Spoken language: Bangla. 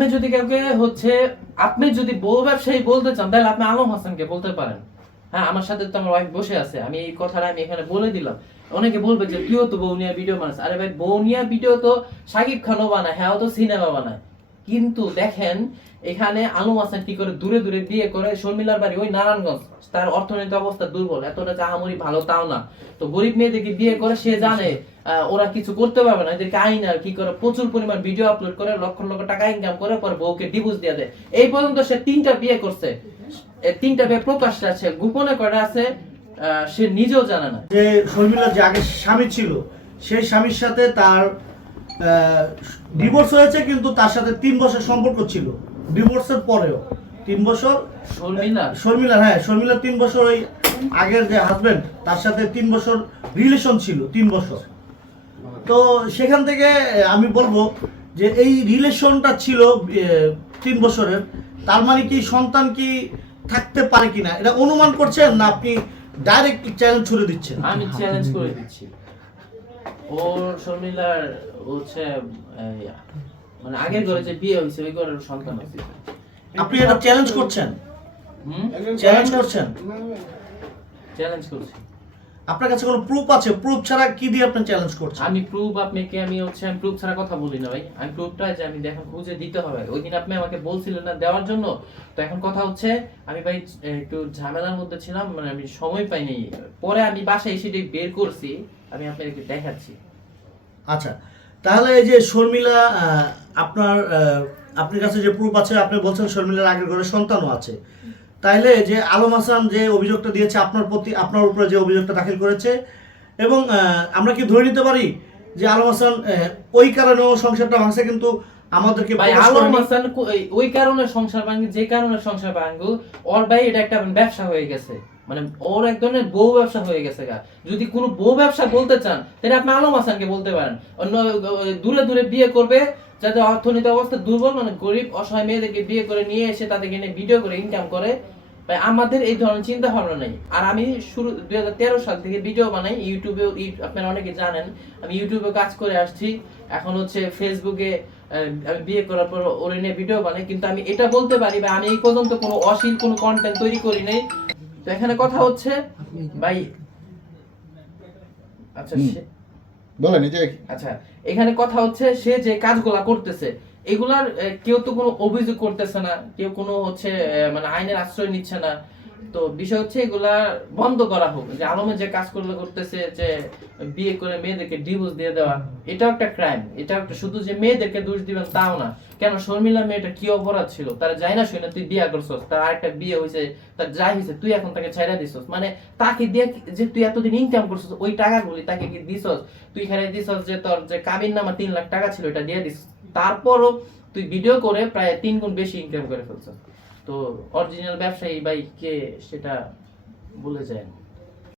আপনি যদি কাউকে হচ্ছে, আপনি যদি বউ ব্যবসায়ী বলতে চান, তাহলে আপনি আলম হাসানকে বলতে পারেন। হ্যাঁ আমার সাথে তো আমার ওয়াইফ বসে আছে, আমি এই কথাটা আমি এখানে বলে দিলাম। অনেকে বলবে যে তুইও তো বউ ভিডিও বানাস আরে ভাই, বউ ভিডিও তো সাকিব খানও বানায় হ্যাঁ তো সিনেমা বানায়। কিন্তু দেখেন, এখানে আলম হাসান কি করে দূরে দূরে বিয়ে করে শর্মিলার বাড়ি ওই নারায়ণগঞ্জ। তার অর্থনৈতিক অবস্থা দুর্বল, এতটা যে আহামরি ভালো তাও না। তো গরিব মেয়েদেরকে বিয়ে করে সে জানে ওরা কিছু করতে পারবে না। এদেরকে আইন আর কি করে প্রচুর পরিমাণ ভিডিও আপলোড করে, লক্ষ লক্ষ টাকা ইনকাম করে, পরে বউকে ডিভোর্স দিয়ে দেয়। এই পর্যন্ত সে তিনটা বিয়ে করছে। তিনটা বিয়ে প্রকাশ্যে আছে, গোপনে করে আছে সে নিজেও জানে না। যে শর্মিলার যে আগে স্বামী ছিল, সেই স্বামীর সাথে তার ডিভোর্স হয়েছে কিন্তু তার সাথে তিন বছর সম্পর্ক ছিল। ডিভোর্সের পরেও। তিন বছর শর্মিলা। শর্মিলার হ্যাঁ শর্মিলার তিন বছর ওই আগের যে হাজবেন্ড তার সাথে তিন বছর রিলেশন ছিল তিন বছর। তো সেখান থেকে আমি বলব যে এই রিলেশনটা ছিল তিন বছরের তার মানে কি সন্তান কি থাকতে পারে কিনা? এটা অনুমান করছেন না আপনি ডাইরেক্ট চ্যালেঞ্জ ছুড়ে দিচ্ছেন? আমি চ্যালেঞ্জ করে দিচ্ছি। ওর শর্মিলার হচ্ছে মানে আগের ঘরে যে বিয়ে হয়েছে ওই ঘরের সন্তান আছে। আপনি এটা চ্যালেঞ্জ করছেন? চ্যালেঞ্জ করছেন? চ্যালেঞ্জ করছি। আপনার কাছে কোনো প্রুফ আছে? প্রুফ ছাড়া কি দিয়ে আপনি চ্যালেঞ্জ করছেন? আমি প্রুফ আপনাকে আমি হচ্ছে আমি প্রুফ ছাড়া কথা বলি না ভাই। আমি প্রুফটা যে আমি দেখেন খুঁজে দিতে হবে ওই দিন আপনি আমাকে বলছিলেন না দেওয়ার জন্য। তো এখন কথা হচ্ছে আমি ভাই একটু ঝামেলার মধ্যে ছিলাম মানে আমি সময় পাইনি পরে আমি বাসায় এসে বের করছি আমি আপনাকে দেখাচ্ছি। আচ্ছা তাহলে এই যে শর্মিলা আহ, আপনার আহ, আপনার কাছে যে প্রুফ আছে আপনি বলছেন শর্মিলার আগের ঘরে সন্তানও আছে। তাইলে যে আলম হাসান যে অভিযোগটা দিয়েছে আপনার প্রতি আপনার উপরে যে অভিযোগটা দাখিল করেছে এবং আমরা কি ধরে নিতে পারি যে আলম হাসান ওই কারণেও সংসারটা ভাঙছে কিন্তু আমাদেরকে ভাই আলম হাসান ওই কারণে সংসার ভাঙি যে কারণে সংসার ভাঙু ওর ভাই এটা একটা ব্যবসা হয়ে গেছে। মানে ওর এক ধরনের বউ ব্যবসা হয়ে গেছে গা। যদি কোনো বউ ব্যবসা বলতে চান তাহলে আপনি আলম হাসানকে বলতে পারেন। অন্য দূরে দূরে বিয়ে করবে যাতে অর্থনৈতিক অবস্থা দুর্বল মানে গরিব অসহায় মেয়েদেরকে বিয়ে করে নিয়ে এসে তাদেরকে নিয়ে ভিডিও করে ইনকাম করে ভাই আমাদের এই ধরনের চিন্তা ভাবনা নেই। আর আমি শুরু দুই সাল থেকে ভিডিও বানাই ইউটিউবে আপনারা অনেকে জানেন আমি ইউটিউবে কাজ করে আসছি। এখন হচ্ছে ফেসবুকে আমি বিয়ে করার পর ওরে নিয়ে ভিডিও বানাই কিন্তু আমি এটা বলতে পারি বা আমি এই পর্যন্ত কোনো অশ্লীল কোনো কন্টেন্ট তৈরি করি নাই। তো এখানে কথা হচ্ছে ভাই আচ্ছা বলেন আচ্ছা এখানে কথা হচ্ছে সে যে কাজগুলা করতেছে, এগুলার কেউ তো কোনো অভিযোগ করতেছে না, কেউ কোনো হচ্ছে মানে আইনের আশ্রয় নিচ্ছে না তো বিষয় হচ্ছে এগুলা বন্ধ করা হোক, যে আলমে যে কাজ করলে করতেছে, যে বিয়ে করে মেয়েদেরকে ডিভোর্স দিয়ে দেওয়া, এটাও একটা ক্রাইম এটা একটা শুধু যে মেয়েদেরকে দোষ দিবেন তাও না। কেন শর্মিলা মেয়েটা কি অপরাধ ছিল? তার যাই না শুনে তুই বিয়ে করছস, তার আরেকটা বিয়ে হয়েছে, তার যাই হয়েছে, তুই এখন তাকে ছাইরা দিছস। মানে তাকে দিয়ে যে তুই এতদিন ইনকাম করছস, ওই টাকাগুলি তাকে কি দিছস? তুই এখানে দিছস যে তোর যে কাবিন নামা তিন লাখ টাকা ছিল এটা দিয়ে দিস তারপরও তুই ভিডিও করে প্রায় তিন গুণ বেশি ইনকাম করে ফেলছস। তো অরিজিনাল ব্যবসায়ী ভাই কে সেটা বলে যায়